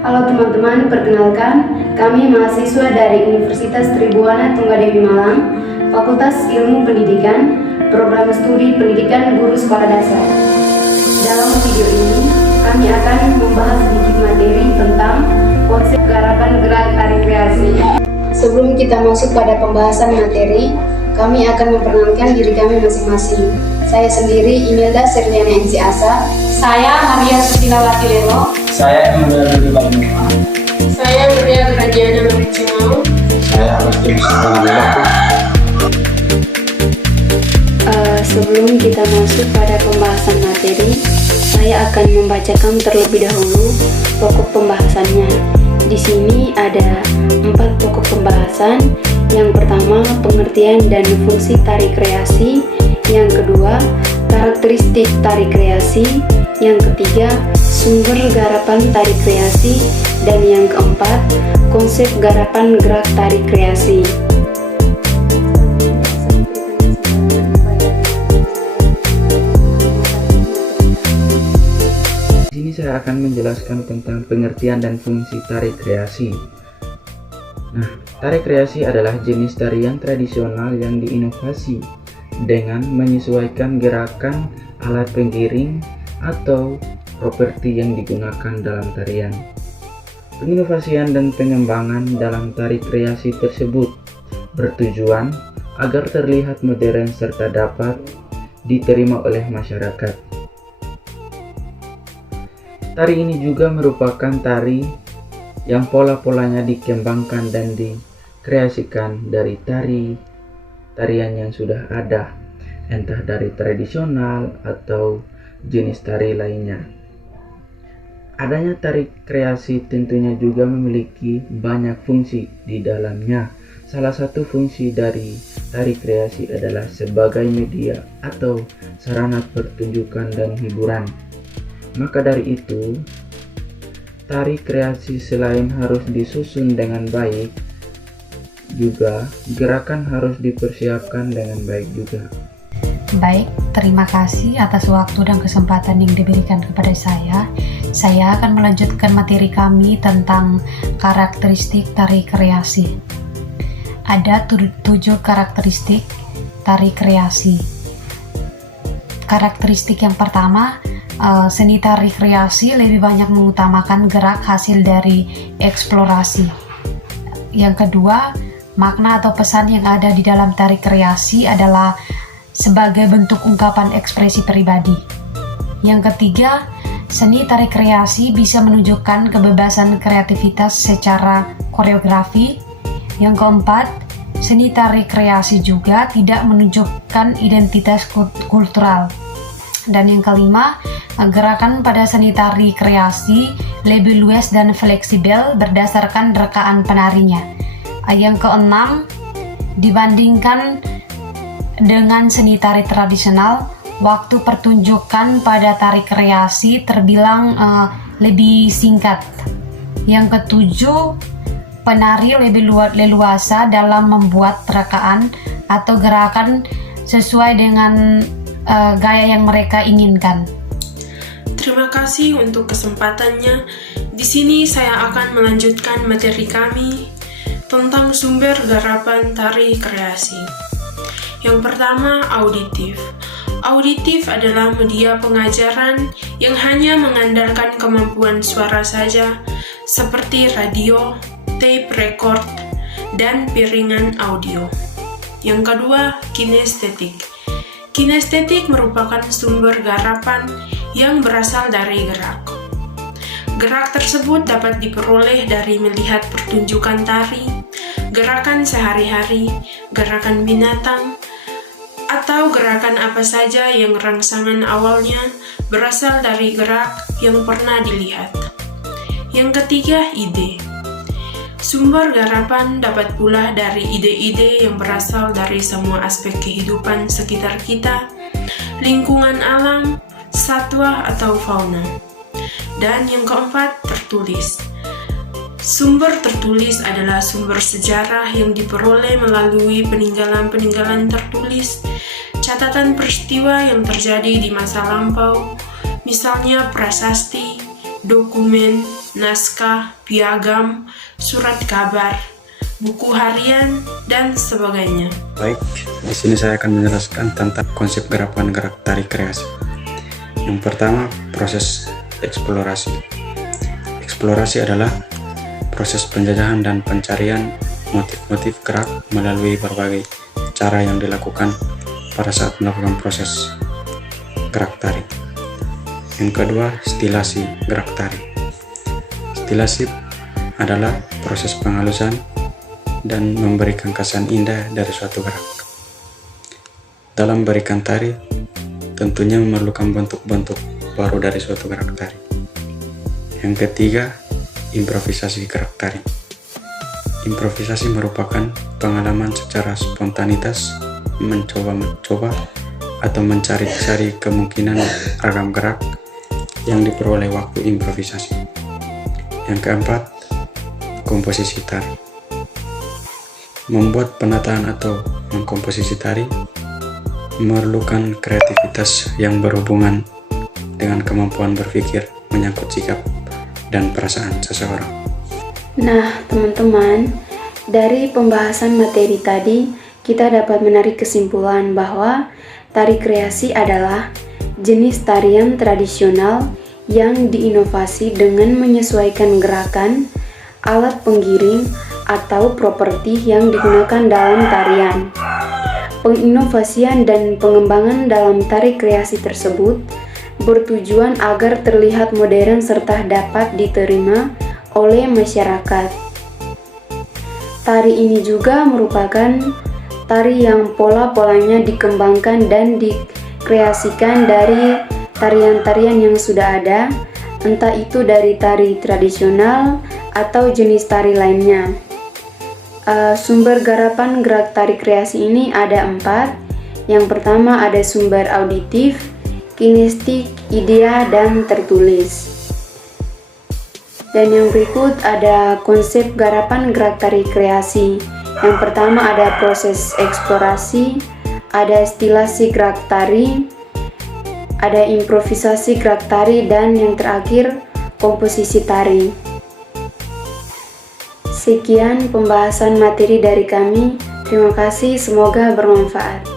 Halo teman-teman, perkenalkan kami mahasiswa dari Universitas Tribuana Tunggadewi Malang, Fakultas Ilmu Pendidikan, Program Studi Pendidikan Guru Sekolah Dasar. Dalam video ini, kami akan membahas sedikit materi tentang konsep garapan gerak tari kreasi. Sebelum kita masuk pada pembahasan materi, kami akan memperkenalkan diri kami masing-masing. Saya sendiri Imelda Serliana NC Asa. Saya Maria Susilawati Lelo. Saya Emanuel Dudi Bagima. Saya Maria Kerajaan Cimau. Saya Agustinus Pangalaku. Sebelum kita masuk pada pembahasan materi, saya akan membacakan terlebih dahulu pokok pembahasannya. Di sini ada 4 pokok pembahasan. Yang pertama, pengertian dan fungsi tari kreasi. Yang kedua, karakteristik tari kreasi. Yang ketiga, sumber garapan tari kreasi. Dan yang keempat, konsep garapan gerak tari kreasi. Di sini saya akan menjelaskan tentang pengertian dan fungsi tari kreasi. Nah, tari kreasi adalah jenis tarian tradisional yang diinovasi dengan menyesuaikan gerakan alat penggiring atau properti yang digunakan dalam tarian. Penginovasian dan pengembangan dalam tari kreasi tersebut bertujuan agar terlihat modern serta dapat diterima oleh masyarakat. Tari ini juga merupakan tari yang pola-polanya dikembangkan dan dikreasikan dari tarian yang sudah ada, entah dari tradisional atau jenis tari lainnya. Adanya tari kreasi tentunya juga memiliki banyak fungsi di dalamnya. Salah satu fungsi dari tari kreasi adalah sebagai media atau sarana pertunjukan dan hiburan. Maka dari itu, tari kreasi selain harus disusun dengan baik, juga gerakan harus dipersiapkan dengan baik juga. Baik, terima kasih atas waktu dan kesempatan yang diberikan kepada saya. Saya akan melanjutkan materi kami tentang karakteristik tari kreasi. Ada 7 karakteristik tari kreasi. Karakteristik yang pertama, seni tari kreasi lebih banyak mengutamakan gerak hasil dari eksplorasi. Yang kedua, makna atau pesan yang ada di dalam tari kreasi adalah sebagai bentuk ungkapan ekspresi pribadi. Yang ketiga, seni tari kreasi bisa menunjukkan kebebasan kreativitas secara koreografi. Yang keempat, seni tari kreasi juga tidak menunjukkan identitas kultural. Dan yang kelima, gerakan pada seni tari kreasi lebih luas dan fleksibel berdasarkan rekaan penarinya. Yang keenam, dibandingkan dengan seni tari tradisional, waktu pertunjukan pada tari kreasi terbilang lebih singkat. Yang ketujuh, penari lebih leluasa dalam membuat rekaan atau gerakan sesuai dengan gaya yang mereka inginkan. Terima kasih untuk kesempatannya. Di sini saya akan melanjutkan materi kami tentang sumber garapan tari kreasi. Yang pertama, auditif. Auditif adalah media pengajaran yang hanya mengandalkan kemampuan suara saja, seperti radio, tape record, dan piringan audio. Yang kedua, kinestetik. Kinestetik merupakan sumber garapan yang berasal dari gerak. Gerak tersebut dapat diperoleh dari melihat pertunjukan tari, gerakan sehari-hari, gerakan binatang, atau gerakan apa saja yang rangsangan awalnya berasal dari gerak yang pernah dilihat. Yang ketiga, ide. Sumber garapan dapat pula dari ide-ide yang berasal dari semua aspek kehidupan sekitar kita, lingkungan alam, satwa atau fauna. Dan yang keempat, tertulis. Sumber tertulis adalah sumber sejarah yang diperoleh melalui peninggalan-peninggalan tertulis, catatan peristiwa yang terjadi di masa lampau, misalnya prasasti, dokumen, naskah, piagam, surat kabar, buku harian, dan sebagainya. Baik, di sini saya akan menjelaskan tentang konsep garapan gerak tari kreasi. Yang pertama, proses eksplorasi. Eksplorasi adalah proses penjajahan dan pencarian motif-motif gerak melalui berbagai cara yang dilakukan pada saat melakukan proses gerak tari. Yang kedua, stilasi gerak tari. Stilasi adalah proses penghalusan dan memberikan kesan indah dari suatu gerak. Dalam berikan tari, tentunya memerlukan bentuk-bentuk baru dari suatu gerak tari. Yang ketiga, improvisasi gerak tari. Improvisasi merupakan pengalaman secara spontanitas, mencoba-mencoba atau mencari-cari kemungkinan ragam gerak yang diperoleh waktu improvisasi. Yang keempat, komposisi tari. Membuat penataan atau mengkomposisi tari memerlukan kreativitas yang berhubungan dengan kemampuan berpikir menyangkut sikap dan perasaan seseorang. Nah, teman-teman, dari pembahasan materi tadi, kita dapat menarik kesimpulan bahwa tari kreasi adalah jenis tarian tradisional yang diinovasi dengan menyesuaikan gerakan, alat penggiring, atau properti yang digunakan dalam tarian. Penginovasian dan pengembangan dalam tari kreasi tersebut bertujuan agar terlihat modern serta dapat diterima oleh masyarakat. Tari ini juga merupakan tari yang pola-polanya dikembangkan dan dikreasikan dari tarian-tarian yang sudah ada, entah itu dari tari tradisional atau jenis tari lainnya. Sumber garapan gerak tari kreasi ini ada 4. Yang pertama ada sumber auditif, kinestik, idea, dan tertulis. Dan yang berikut ada konsep garapan gerak tari kreasi. Yang pertama ada proses eksplorasi, ada stilasi gerak tari, ada improvisasi gerak tari, dan yang terakhir komposisi tari. Sekian pembahasan materi dari kami. Terima kasih, semoga bermanfaat.